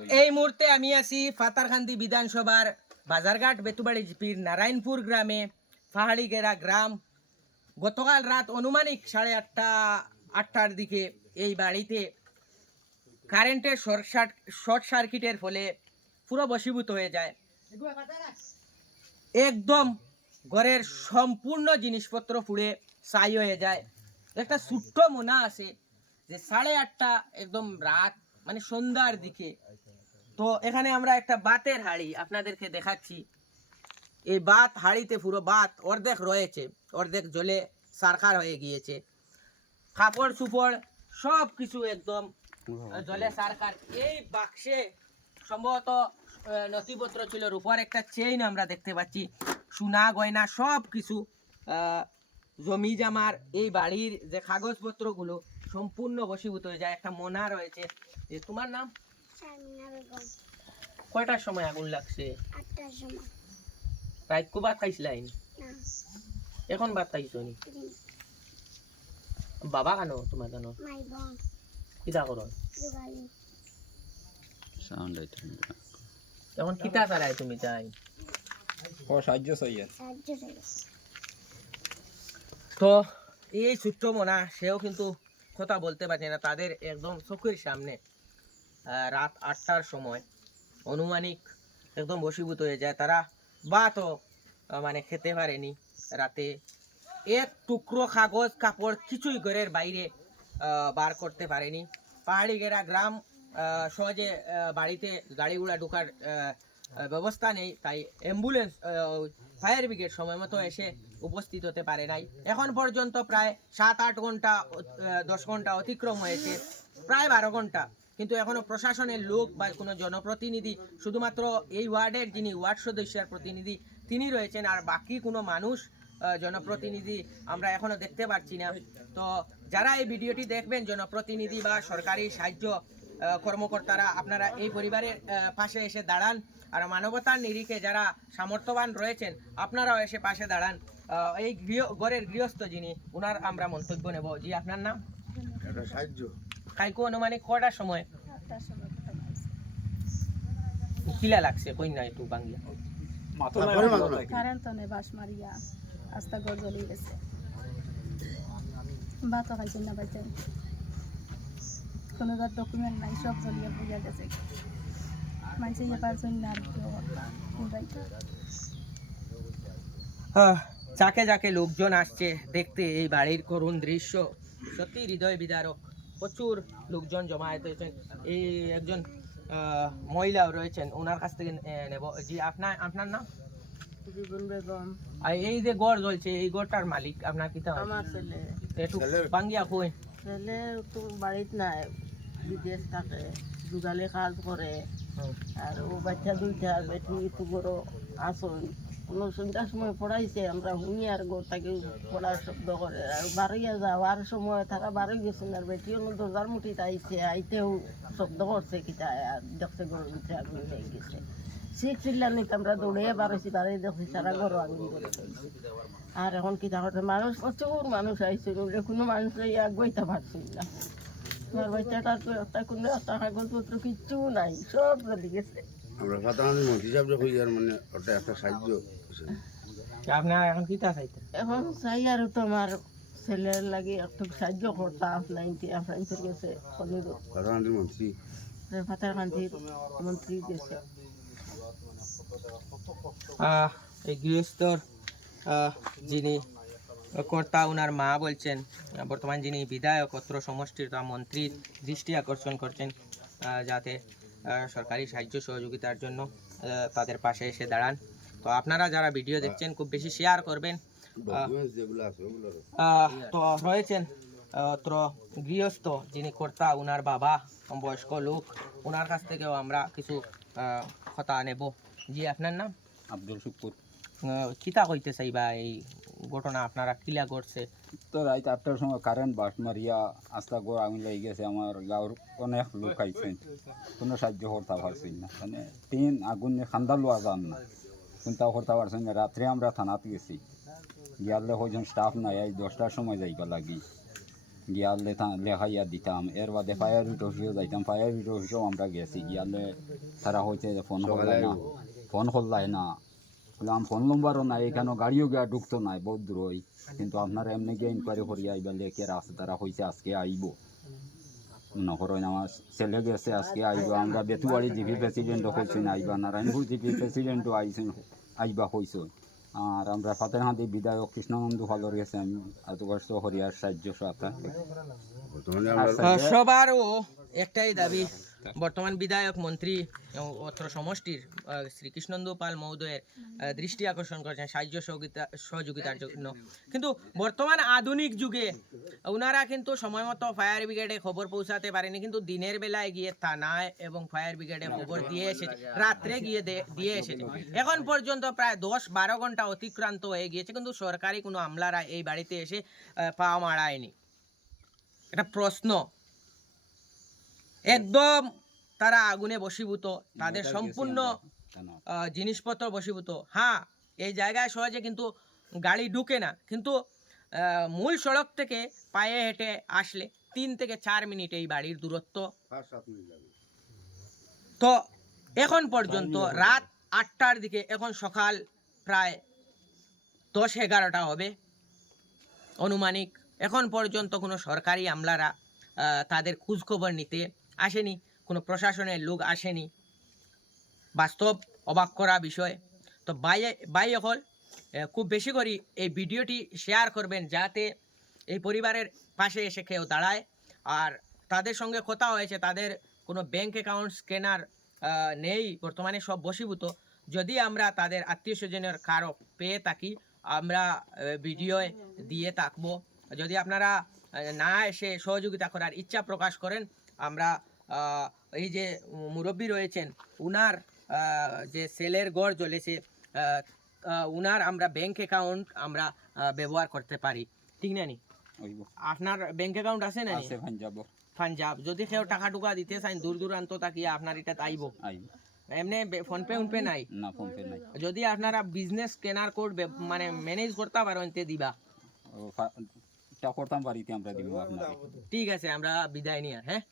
এই মুহূর্তে আমি আছি ফাতারকান্দি বিধানসভার বাজারঘাট বেতুবাড়ি জিপির নারায়ণপুর গ্রামে পাহাড়িগেরা গ্রাম। গতকাল রাত অনুমানিক 8:30-8টার দিকে এই বাড়িতে কারেন্টের শর্ট সার্কিটের ফলে পুরো বশীভূত হয়ে যায়। একদম ঘরের সম্পূর্ণ জিনিসপত্র পুড়ে ছাই হয়ে যায়। একটা ছোট্ট মোনা আছে যে 8:30 একদম রাত মানে সন্ধ্যার দিকে। তো এখানে আমরা একটা বাতের হাঁড়ি আপনাদেরকে দেখাচ্ছি। এই বাত হাঁড়িতে পুরো বাত অর্ধেক রয়েছে, অর্ধেক জলে সারখার হয়ে গিয়েছে। কাপড় চুপড় সব কিছু একদম জলে সারখার। এই বাক্সে সম্ভবত নথিপত্র ছিল, রূপার একটা চেইন আমরা দেখতে পাচ্ছি, সোনা গয়না সব কিছু, জমি জামার এই বাড়ির যে কাগজপত্রগুলো সম্পূর্ণ বশীভূত হয়ে যায়। একটা মোনা রয়েছে। তোমার নাম? কয়টার সময় আগুন লাগছে? 8টার সময়। রাত কো ভাত খাইছিলাই? না। এখন ভাত খাইছো নি? বাবা কেন তোমার কেন? মাই বোন কিতা করো? দুগালি সাউন্ড আইতে এখন কিতা চালাই তুমি চাই? ও সাহায্য চাই। সাহায্য চাই। তো এই ছোট্ট মোনা সেও কিন্তু কথা বলতে পারছে না। তাদের একদম চোখের সামনে রাত 8টার সময় অনুমানিক একদম বশীভূত হয়ে যায়। তারা ভাতও মানে খেতে পারেনি রাতে। এক টুকরো কাগজ কাপড় কিছুই ঘরের বাইরে বার করতে পারেনি। পাহাড়িগেরা গ্রাম, সহজে বাড়িতে গাড়ি ঘোড়া ঢোকার ব্যবস্থা নেই, তাই অ্যাম্বুলেন্স ফায়ার ব্রিগেড সময় মতো এসে উপস্থিত হতে পারে নাই। এখন পর্যন্ত প্রায় 7-8 ঘন্টা 10 ঘন্টা অতিক্রম হয়েছে, প্রায় 12 ঘন্টা, কিন্তু এখনো প্রশাসনের লোক বা কোনো জনপ্রতিনিধি, শুধুমাত্র এই ওয়ার্ডের যিনি ওয়ার্ড সদস্যের প্রতিনিধি তিনি রয়েছেন, আর বাকি কোনো মানুষ জনপ্রতিনিধি আমরা এখনো দেখতে পাচ্ছি না। তো যারা এই ভিডিওটি দেখবেন, জনপ্রতিনিধি বা সরকারি সাহায্য কর্মকর্তারা, আপনারা এই পরিবারের পাশে এসে দাঁড়ান। আর মানবতার নিরিখে যারা সামর্থ্যবান রয়েছেন আপনারাও এসে পাশে দাঁড়ান। এই ঘরের গৃহস্থ যিনি, ওনার আমরা মন্তব্য নেব। জি, আপনার নাম? সাহায্য কাইকো অনুমানিক কটার সময় 8টার সময় কিলা লাগছে? কই না একটু বাংলা কারেন্ট তো নেই, বাস মারিয়া রাস্তা ঘর জ্বলে গেছে। ভাত খাইছেন না পাইছেন, কোনো ডকুমেন্ট নাই, সব জ্বলিয়ে বুঝা গেছে। মানুষে ইয়ে পারছেন না আর কেউ যাকে যাকে লোকজন আসছে দেখতে এই বাড়ির করুণ দৃশ্য, সত্যি হৃদয় বিদারক। প্রচুর লোকজন জমায়েত হয়েছেন। এই একজন মহিলাও রয়েছেন, ওনার কাছ থেকে নেব। জি, আপনার নাম? বেগম। আর এই যে গড় জ্বলছে, এই গড়টার মালিক আপনার কিতা? আমার ছেলে। একটু বাঙ্গিয়া কই। ছেলে তো বাড়িত নাই, বিদেশ থাকে, দুগালে কাজ করে। আর ও বাচ্চা দুইটা, বেটি তো বড় আসন। কোনো সন্ধ্যার সময় পড়াইছে, আমরা শুনি আর গোটাকে পড়ার শব্দ করে। আর বাড়িয়ে যাওয়ার সময় তারা বাড়ি গেছেন, আর বেটি অন্য দরজার মুঠিতে আইতেও শব্দ করছে কিতা, আর দেখছে গরুর ভিতরে আগুন লেগে গেছে। চিল্লানিতে আমরা দৌড়ে বাড়াইছি, বাড়ি দেখছি সারা গরু আগুন করে ফেলছে। আর এখন কিতা করছে, মানুষ প্রচুর মানুষ আইছে, কোনো মানুষ আগুইতে পারছিল না। আমার বাচ্চাটার তো একটা কাগজপত্র কিচ্ছু নাই, সব জ্বলে গেছে। আমরা ফাতাহানি মন্ত্রী সাহেব কই আর মানে ওটা একটা সাহায্য আপনার এখন কিতা চাইতে? এখন চাই আর তো আমার ছেলের লাগে একটু সাহায্য করতাম। 90 ফ্রান্সের গেছে, ফাতাহানি মন্ত্রী ফাতারকান্দির মন্ত্রী গেছে। এই গৃহস্থর যিনি কর্তা, ওনার মা বলছেন, বর্তমান যিনি বিধায়ক অত্র সমষ্টির মন্ত্রীর দৃষ্টি আকর্ষণ করছেন যাতে সরকারি সাহায্য সহযোগিতার জন্য তাদের পাশে এসে দাঁড়ান। তো আপনারা যারা ভিডিও দেখছেন খুব বেশি শেয়ার করবেন। তো রয়েছেন অত্র গৃহস্থ যিনি কর্তা, ওনার বাবা বয়স্ক লোক, ওনার কাছ থেকেও আমরা কিছু কথা নেব। জি, আপনার নাম? আব্দুল শুকুর। কিতা কইতে চাইবা এই ঘটনা আপনারা কিলা করছে? তো রাত 8টার সময় কারেন্ট বাস মারিয়া আস্তা গড় আগুন লেগে গেছে। আমার গাঁর অনেক লোক আইছেন, কোনো সাহায্য করতে পারছি না। মানে টিন আগুন খান্দা লোয়া যান না, কোনটাও করতে পারছি না। রাত্রে আমরা থানাতে গেছি, গিয়ালে কজন স্টাফ নাই, এই 10টার সময় যাইবা লাগি। গিয়ালে লেখাইয়া দিতাম। এর বাদে ফায়ার অফিসেও যাইতাম, ফায়ার অফিসেও আমরা গেছি, গিয়ালে তারা হয়েছে ফোন করলাই না, ফোন করলাই না, বললাম ফোন নম্বরও নাই, এখানে গাড়িও গিয়া ঢুকতো নাই, বহুত দূর হই, কিন্তু আপনারা এমনি গিয়ে ইনকোয়ারি করিয়া আইবা লেখে আছে, তারা হয়েছে আজকে আইব, মনে করেন আমার ছেলে গেছে আজকে আইব। আমরা বেতুবাড়ি জিপি প্রেসিডেন্টও হয়েছেন আইবা, নারায়ণপুর জিপি প্রেসিডেন্টও আইছেন আইবা হয়েছেন, আর আমরা ফাতেরহাদি বিধায়ক কৃষ্ণনন্দু ফালর গেছে, আমি আতগস্ত হরিয়ার সাহায্য সাথে বর্তমানে আমরা সবারও একটাই দাবি, বর্তমান বিধায়ক মন্ত্রী অত্র সমষ্টির শ্রীকৃষ্ণন্দু পাল মহোদয়ের দৃষ্টি আকর্ষণ করেছেন সাহায্য সহযোগিতার জন্য। কিন্তু বর্তমান আধুনিক যুগে ওনারা কিন্তু সময় মতো ফায়ার ব্রিগেডে খবর পৌঁছাতে পারেনি, কিন্তু দিনের বেলায় গিয়ে থানায় এবং ফায়ার ব্রিগেডে খবর দিয়ে এসেছে, রাত্রে গিয়ে দিয়ে এসেছে। এখন পর্যন্ত প্রায় 10-12 ঘন্টা অতিক্রান্ত হয়ে গিয়েছে, কিন্তু সরকারি কোনো আমলারা এই বাড়িতে এসে পা মারায়নি। এটা প্রশ্ন, একদম তারা আগুনে বশীভূত, তাদের সম্পূর্ণ জিনিসপত্র বশীভূত। হ্যাঁ, এই জায়গায় সহজে কিন্তু গাড়ি ঢুকে না, কিন্তু মূল সড়ক থেকে পায়ে হেঁটে আসলে 3 থেকে 4 মিনিট এই বাড়ির দূরত্ব। তো এখন পর্যন্ত রাত 8টার দিকে, এখন সকাল প্রায় 10-11টা হবে অনুমানিক, এখন পর্যন্ত কোনো সরকারি আমলারা তাদের খোঁজখবর নিতে আসেনি, কোনো প্রশাসনের লোক আসেনি। বাস্তব অবাক করা বিষয়। তো বাই হল খুব বেশি করে এই ভিডিওটি শেয়ার করবেন, যাতে এই পরিবারের পাশে এসে কেউ দাঁড়ায়। আর তাদের সঙ্গে কথা হয়েছে, তাদের কোনো ব্যাংক অ্যাকাউন্ট স্ক্যানার নেই, বর্তমানে সব বশীভূত। যদি আমরা তাদের আত্মীয় স্বজনের কারো পেয়ে থাকি, আমরা ভিডিওয় দিয়ে থাকবো। যদি আপনারা না এসে সহযোগিতা করার ইচ্ছা প্রকাশ করেন, আমরা এই যে মুরব্বী রয়েছেন, উনার যে সেলের গড় জ্বলেছে, উনার আমরা ব্যাংক অ্যাকাউন্ট আমরা ব্যবহার করতে পারি, ঠিক না নি? আপনার ব্যাংক অ্যাকাউন্ট আছে না? পাঞ্জাব। যদি কেউ টাকা টুকা দিতে চান দূর দূরান্ত তাকিয়ে, আপনার এটা আইব। এমনি ফোনপে উনপে নাই? না, ফোনপে নাই। যদি আপনারা বিজনেস স্ক্যানার কোড মানে ম্যানেজ করতে পারেন তে দিবা, করতাম বাড়িতে আমরা দিব আপনাকে। ঠিক আছে, আমরা বিদায় নিয়ে, হ্যাঁ।